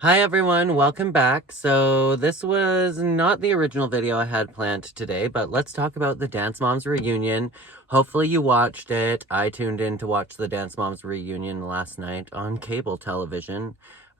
Hi everyone, welcome back. So this was not the original video I had planned today, but let's talk about the Dance Moms reunion. Hopefully you watched it. I tuned in to watch the Dance Moms reunion last night on cable television.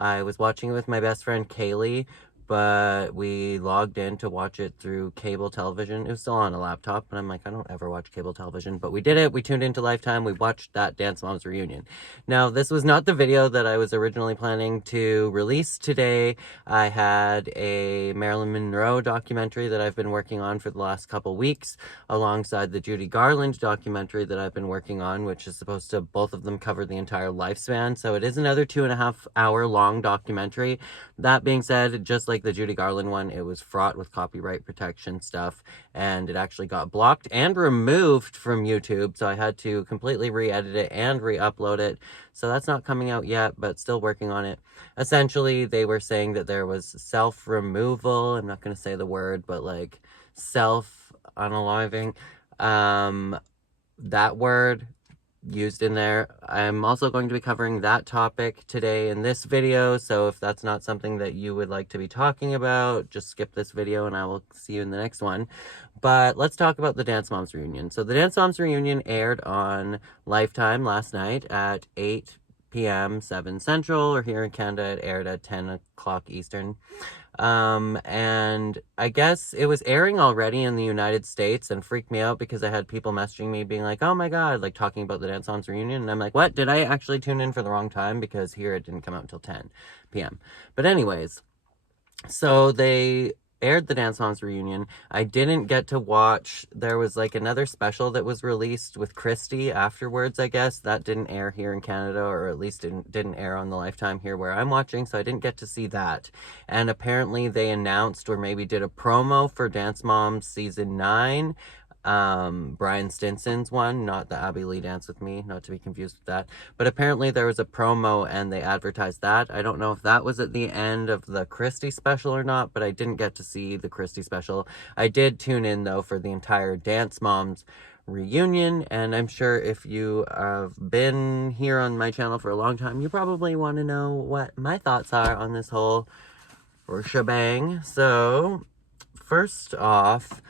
I was watching it with my best friend Kaylee, but we logged in to watch it through cable television. It was still on a laptop, and I'm like, I don't ever watch cable television, but we did it. We tuned into Lifetime. We watched that Dance Moms reunion. Now, this was not the video that I was originally planning to release today. I had a Marilyn Monroe documentary that I've been working on for the last couple weeks, alongside the Judy Garland documentary that I've been working on, which is supposed to, both of them cover the entire lifespan. So it is another 2.5 hour long documentary. That being said, just like the Judy Garland one, it was fraught with copyright protection stuff, and it actually got blocked and removed from YouTube. So I had to completely re-edit it and re-upload it. So that's not coming out yet, but still working on it. Essentially, they were saying that there was self-removal. I'm not going to say the word, but like self-unaliving. That word used in there. I'm also going to be covering that topic today in this video, so if that's not something that you would like to be talking about, just skip this video and I will see you in the next one. But let's talk about the Dance Moms reunion. So the Dance Moms reunion aired on Lifetime last night at 8 p.m. 7 Central, or here in Canada it aired at 10 o'clock Eastern. And I guess it was airing already in the United States, and freaked me out because I had people messaging me being like, oh my god, like talking about the Dance Moms reunion, and I'm like, what? Did I actually tune in for the wrong time? Because here it didn't come out until 10 p.m. But anyways, so they aired the Dance Moms reunion. I didn't get to watch, there was like another special that was released with Christy afterwards, I guess. That didn't air here in Canada, or at least didn't air on the Lifetime here where I'm watching, so I didn't get to see that. And apparently they announced, or maybe did a promo for Dance Moms season 9. Brian Stinson's one, not the Abby Lee Dance With Me, not to be confused with that. But apparently there was a promo and they advertised that. I don't know if that was at the end of the Christie special or not, but I didn't get to see the Christie special. I did tune in though for the entire Dance Moms reunion, and I'm sure if you have been here on my channel for a long time, you probably want to know what my thoughts are on this whole shebang. So, first off,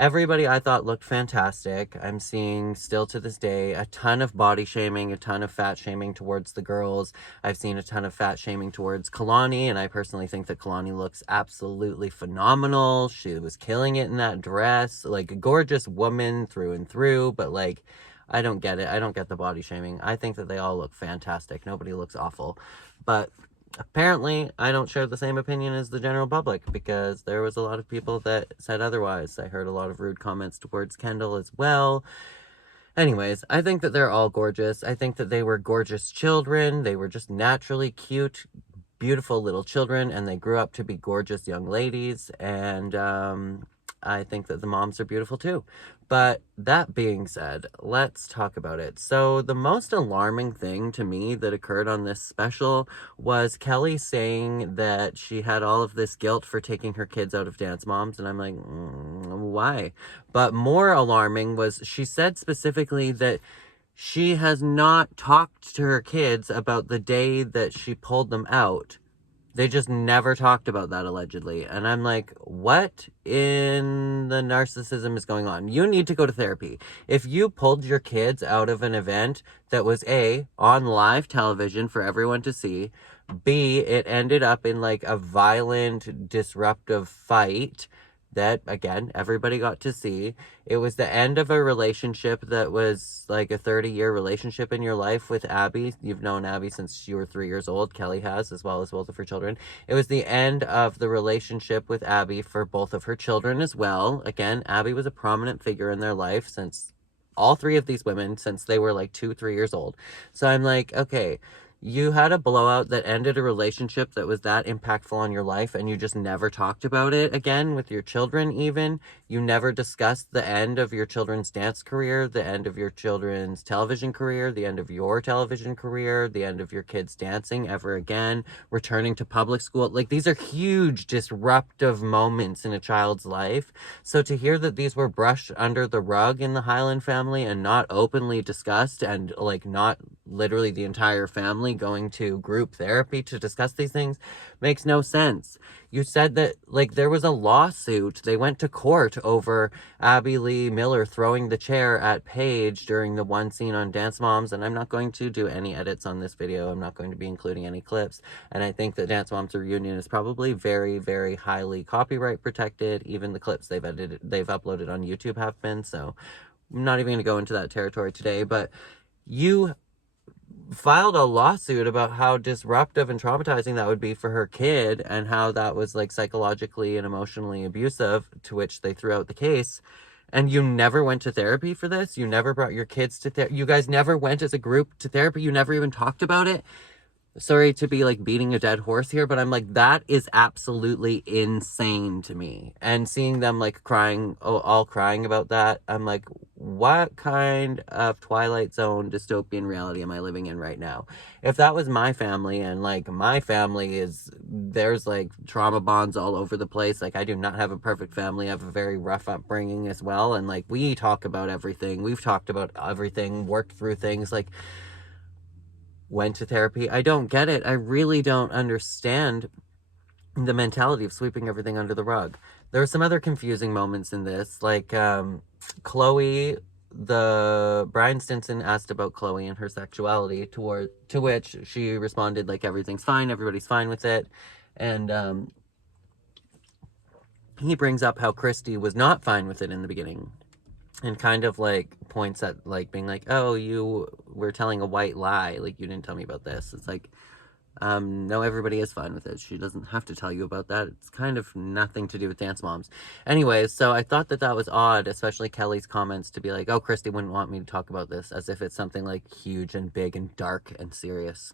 everybody I thought looked fantastic. I'm seeing, still to this day, a ton of body shaming, a ton of fat shaming towards the girls. I've seen a ton of fat shaming towards Kalani, and I personally think that Kalani looks absolutely phenomenal. She was killing it in that dress. Like, a gorgeous woman through and through, but like, I don't get it. I don't get the body shaming. I think that they all look fantastic. Nobody looks awful. But apparently, I don't share the same opinion as the general public, because there was a lot of people that said otherwise. I heard a lot of rude comments towards Kendall as well. Anyways, I think that they're all gorgeous. I think that they were gorgeous children. They were just naturally cute, beautiful little children, and they grew up to be gorgeous young ladies. And I think that the moms are beautiful too. But that being said, let's talk about it. So the most alarming thing to me that occurred on this special was Kelly saying that she had all of this guilt for taking her kids out of Dance Moms. And I'm like, why? But more alarming was she said specifically that she has not talked to her kids about the day that she pulled them out. They just never talked about that, allegedly. And I'm like, what in the narcissism is going on? You need to go to therapy. If you pulled your kids out of an event that was A, on live television for everyone to see, B, it ended up in like a violent, disruptive fight that, again, everybody got to see. It was the end of a relationship that was like a 30-year relationship in your life with Abby. You've known Abby since you were 3 years old. Kelly has, as well as both of her children. It was the end of the relationship with Abby for both of her children as well. Again, Abby was a prominent figure in their life since all three of these women, since they were like 2, 3 years old. So I'm like, okay, you had a blowout that ended a relationship that was that impactful on your life, and you just never talked about it again with your children even. You never discussed the end of your children's dance career, the end of your children's television career, the end of your television career, the end of your kids dancing ever again, returning to public school. Like, these are huge disruptive moments in a child's life. So to hear that these were brushed under the rug in the Hyland family and not openly discussed, and like not literally the entire family going to group therapy to discuss these things makes no sense. You said that, like, there was a lawsuit. They went to court over Abby Lee Miller throwing the chair at Paige during the one scene on Dance Moms, and I'm not going to do any edits on this video. I'm not going to be including any clips, and I think that Dance Moms Reunion is probably very, very highly copyright protected. Even the clips they've uploaded on YouTube have been, so I'm not even going to go into that territory today, but you filed a lawsuit about how disruptive and traumatizing that would be for her kid and how that was like psychologically and emotionally abusive, to which they threw out the case. And you never went to therapy for this? You never brought your kids to therapy? You guys never went as a group to therapy? You never even talked about it? Sorry to be like beating a dead horse here, but I'm like, that is absolutely insane to me. And seeing them like crying, all crying about that, I'm like, what kind of Twilight Zone dystopian reality am I living in right now? If that was my family, and like my family there's like trauma bonds all over the place. Like, I do not have a perfect family. I have a very rough upbringing as well. And like, we talk about everything. We've talked about everything, worked through things, like, went to therapy. I don't get it. I really don't understand the mentality of sweeping everything under the rug. There are some other confusing moments in this, like Chloe, Brian Stinson asked about Chloe and her sexuality, to which she responded like, everything's fine, everybody's fine with it. And he brings up how Christy was not fine with it in the beginning, and kind of like points at like being like, oh, you were telling a white lie, like you didn't tell me about this. It's like, no, everybody is fine with it. She doesn't have to tell you about that. It's kind of nothing to do with Dance Moms. Anyways, so I thought that was odd, especially Kelly's comments to be like, oh, Christy wouldn't want me to talk about this, as if it's something like huge and big and dark and serious.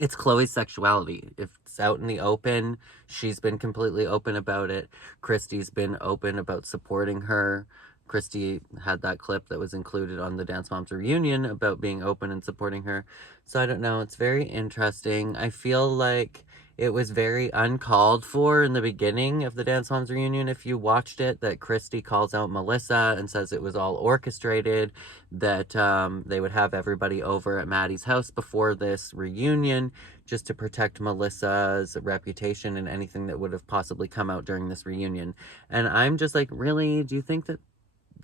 It's Chloe's sexuality. If it's out in the open, she's been completely open about it. Christy's been open about supporting her. Christy had that clip that was included on the Dance Moms Reunion about being open and supporting her. So I don't know. It's very interesting. I feel like it was very uncalled for in the beginning of the Dance Moms Reunion, if you watched it, that Christy calls out Melissa and says it was all orchestrated, that they would have everybody over at Maddie's house before this reunion just to protect Melissa's reputation and anything that would have possibly come out during this reunion. And I'm just like, really? Do you think that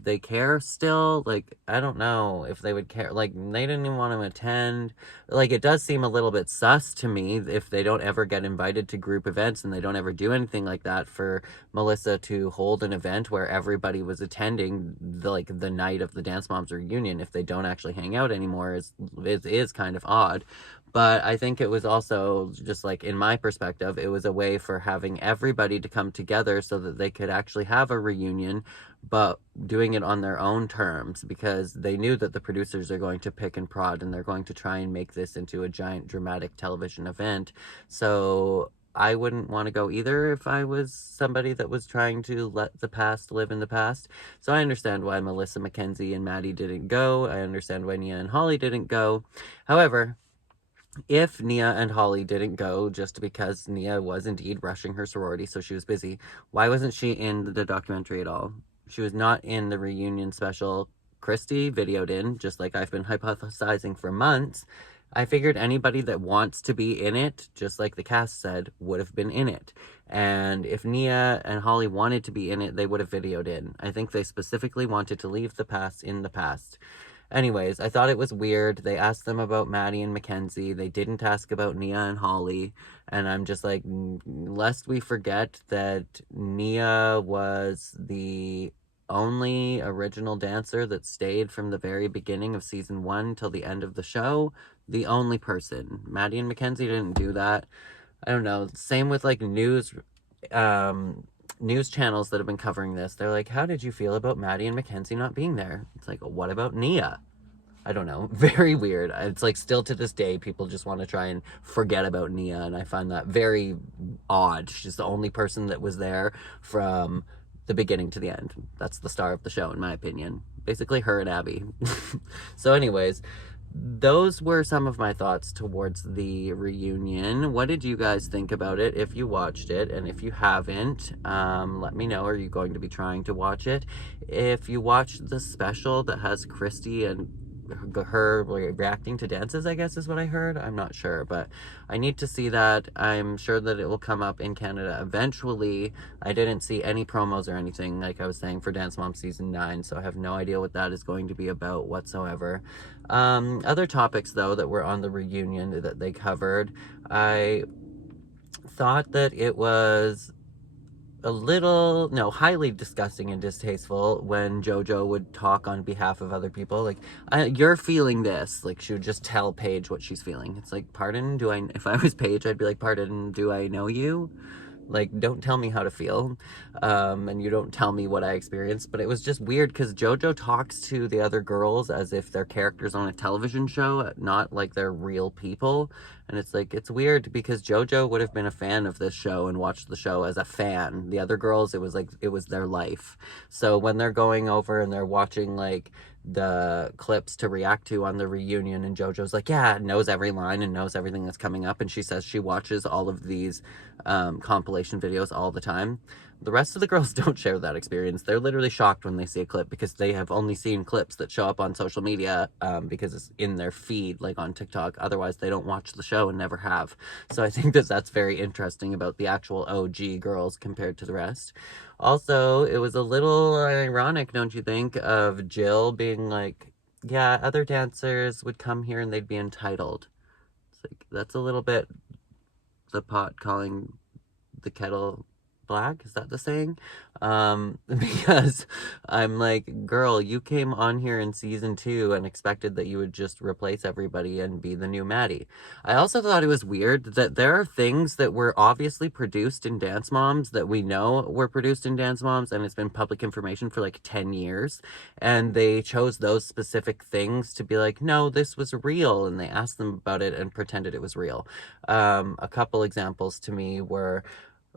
they care still? Like, I don't know if they would care. Like, they didn't even want to attend. Like, it does seem a little bit sus to me if they don't ever get invited to group events and they don't ever do anything like that, for Melissa to hold an event where everybody was attending the night of the Dance Moms Reunion. If they don't actually hang out anymore, is kind of odd. But I think it was also just like, in my perspective, it was a way for having everybody to come together so that they could actually have a reunion, but doing it on their own terms, because they knew that the producers are going to pick and prod and they're going to try and make this into a giant dramatic television event. So I wouldn't want to go either if I was somebody that was trying to let the past live in the past. So I understand why Melissa, Mackenzie, and Maddie didn't go. I understand why Nia and Holly didn't go. However, if Nia and Holly didn't go just because Nia was indeed rushing her sorority, so she was busy, why wasn't she in the documentary at all? She was not in the reunion special Christy videoed in, just like I've been hypothesizing for months. I figured anybody that wants to be in it, just like the cast said, would have been in it. And if Nia and Holly wanted to be in it, they would have videoed in. I think they specifically wanted to leave the past in the past. Anyways, I thought it was weird. They asked them about Maddie and Mackenzie. They didn't ask about Nia and Holly. And I'm just like, lest we forget that Nia was the only original dancer that stayed from the very beginning of season 1 till the end of the show. The only person. Maddie and Mackenzie didn't do that. I don't know. Same with like news channels that have been covering this. They're like, how did you feel about Maddie and Mackenzie not being there? It's like, what about Nia? I don't know. Very weird. It's like, still to this day, people just want to try and forget about Nia, and I find that very odd. She's the only person that was there from the beginning to the end. That's the star of the show, in my opinion. Basically, her and Abby. So anyways, those were some of my thoughts towards the reunion. What did you guys think about it if you watched it? And if you haven't, let me know. Are you going to be trying to watch it? If you watched the special that has Christy and her reacting to dances, I guess is what I heard. I'm not sure, but I need to see that. I'm sure that it will come up in Canada eventually. I didn't see any promos or anything, like I was saying, for Dance Mom Season 9, so I have no idea what that is going to be about whatsoever. Other topics, though, that were on the reunion that they covered, I thought that it was highly disgusting and distasteful when JoJo would talk on behalf of other people. Like, you're feeling this. Like, she would just tell Paige what she's feeling. It's like, pardon, if I was Paige, I'd be like, pardon, do I know you? Like, don't tell me how to feel, and you don't tell me what I experienced. But it was just weird because JoJo talks to the other girls as if they're characters on a television show, not like they're real people. And it's like, it's weird because JoJo would have been a fan of this show and watched the show as a fan. The other girls, it was like, it was their life. So when they're going over and they're watching, like, the clips to react to on the reunion, and JoJo's like, yeah, knows every line and knows everything that's coming up, and she says she watches all of these compilation videos all the time. The rest of the girls don't share that experience. They're literally shocked when they see a clip because they have only seen clips that show up on social media because it's in their feed, like on TikTok. Otherwise, they don't watch the show and never have. So I think that that's very interesting about the actual OG girls compared to the rest. Also, it was a little ironic, don't you think, of Jill being like, yeah, other dancers would come here and they'd be entitled. It's like, that's a little bit the pot calling the kettle black. Is that the saying? Because I'm like, girl, you came on here in season 2 and expected that you would just replace everybody and be the new Maddie. I also thought it was weird that there are things that were obviously produced in Dance Moms that we know were produced in Dance Moms, and it's been public information for like 10 years, and they chose those specific things to be like, no, this was real, and they asked them about it and pretended it was real. A couple examples to me were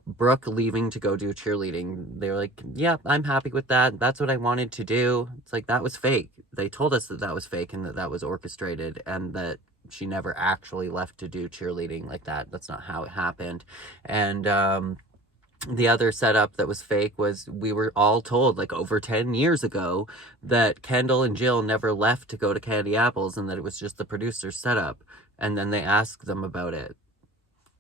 Brooke leaving to go do cheerleading. They were like, yeah, I'm happy with that. That's what I wanted to do. It's like, that was fake. They told us that that was fake and that that was orchestrated and that she never actually left to do cheerleading like that. That's not how it happened. And the other setup that was fake was we were all told, like, over 10 years ago that Kendall and Jill never left to go to Candy Apples and that it was just the producer's setup. And then they asked them about it.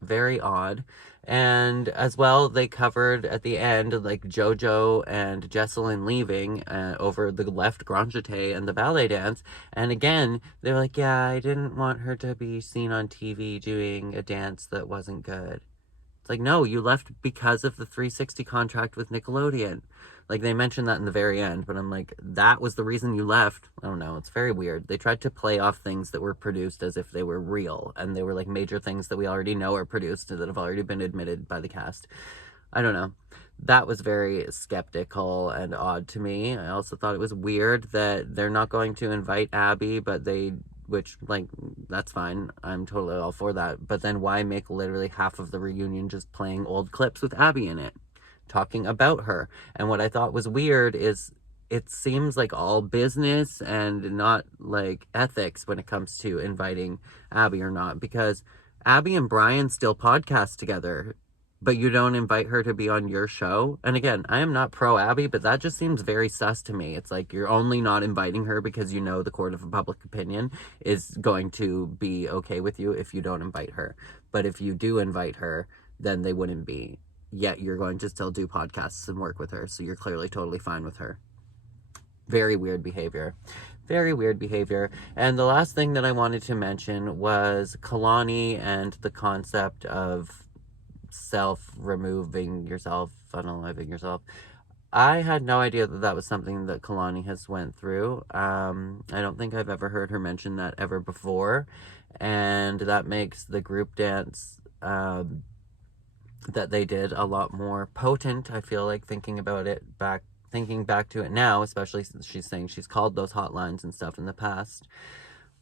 Very odd. And as well, they covered at the end, like, JoJo and Jesselyn leaving over the left grand jeté and the ballet dance. And again, they're like, yeah, I didn't want her to be seen on TV doing a dance that wasn't good. It's like, no, you left because of the 360 contract with Nickelodeon. Like, they mentioned that in the very end, but I'm like, that was the reason you left. I don't know, it's very weird. They tried to play off things that were produced as if they were real, and they were like major things that we already know are produced that have already been admitted by the cast. I don't know. That was very skeptical and odd to me. I also thought it was weird that they're not going to invite Abby, but which, like, that's fine. I'm totally all for that. But then why make literally half of the reunion just playing old clips with Abby in it, talking about her? And what I thought was weird is it seems like all business and not, like, ethics when it comes to inviting Abby or not. Because Abby and Brian still podcast together, but you don't invite her to be on your show. And again, I am not pro Abby, but that just seems very sus to me. It's like you're only not inviting her because you know the court of public opinion is going to be okay with you if you don't invite her. But if you do invite her, then they wouldn't be. Yet you're going to still do podcasts and work with her, so you're clearly totally fine with her. Very weird behavior. Very weird behavior. And the last thing that I wanted to was Kalani and the concept of self-removing yourself, unaliving yourself. I had no idea that that was something that Kalani has went through. I don't think I've ever heard her mention that ever before, and that makes the group dance that they did a lot more potent. I feel like thinking back to it now, especially since she's saying she's called those hotlines and stuff in the past.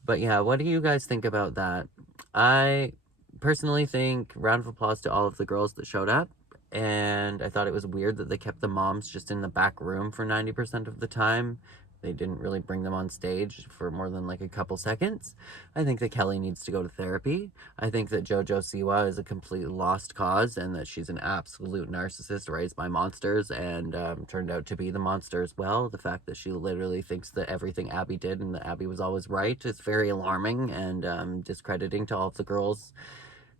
But yeah, what do you guys think about that? I personally think round of applause to all of the girls that showed up, and I thought it was weird that they kept the moms just in the back room for 90% of the time. they didn't really bring them on stage for more than like a couple seconds. I think that Kelly needs to go to therapy. I think that JoJo Siwa is a completely lost cause and that she's an absolute narcissist raised by monsters and turned out to be the monster as well. The fact that she literally thinks that everything Abby did and that Abby was always right is very alarming and discrediting to all of the girls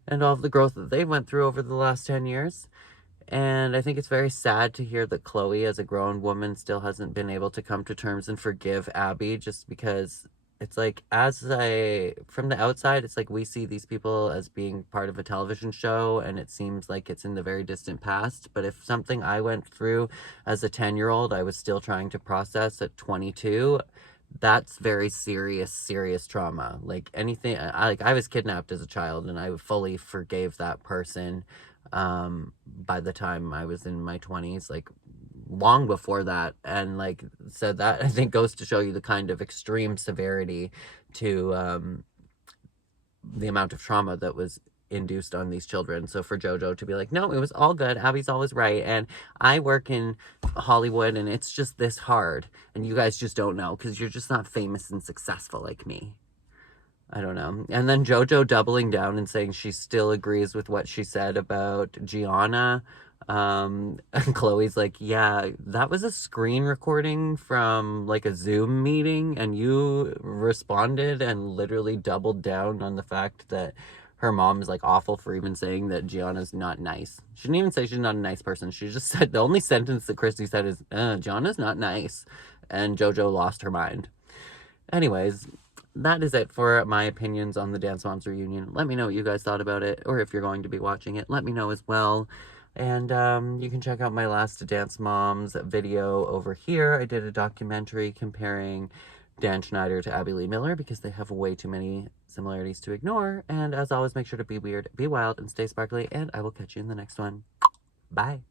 and all of the growth that they went through over the last 10 years. And I think it's very sad to hear that Chloe, as a grown woman, still hasn't been able to come to terms and forgive Abby, just because it's like, from the outside, it's like we see these people as being part of a television show, and it seems like it's in the very distant past. But if something I went through as a 10-year-old, I was still trying to process at 22, that's very serious trauma. Like anything, I was kidnapped as a child, and I fully forgave that person by the time I was in my 20s, like long before that. And like, so that I think goes to show you the kind of extreme severity to the amount of trauma that was induced on these children. So for JoJo to be like, no, it was all good, Abby's always right, and I work in Hollywood and it's just this hard, and you guys just don't know because you're just not famous and successful like me. I don't know. And then JoJo doubling down and saying she still agrees with what she said about Gianna. And Chloe's like, yeah, that was a screen recording from like a Zoom meeting, and you responded and literally doubled down on the fact that her mom is like awful for even saying that Gianna's not nice. She didn't even say she's not a nice person. She just said, the only sentence that Christy said is, Gianna's not nice. And JoJo lost her mind. Anyways, that is it for my opinions on the Dance Moms reunion. Let me know what you guys thought about it, or if you're going to be watching it, let me know as well. And you can check out my last Dance Moms video over here. I did a documentary comparing Dan Schneider to Abby Lee Miller because they have way too many similarities to ignore. And as always, make sure to be weird, be wild, and stay sparkly, and I will catch you in the next one. Bye.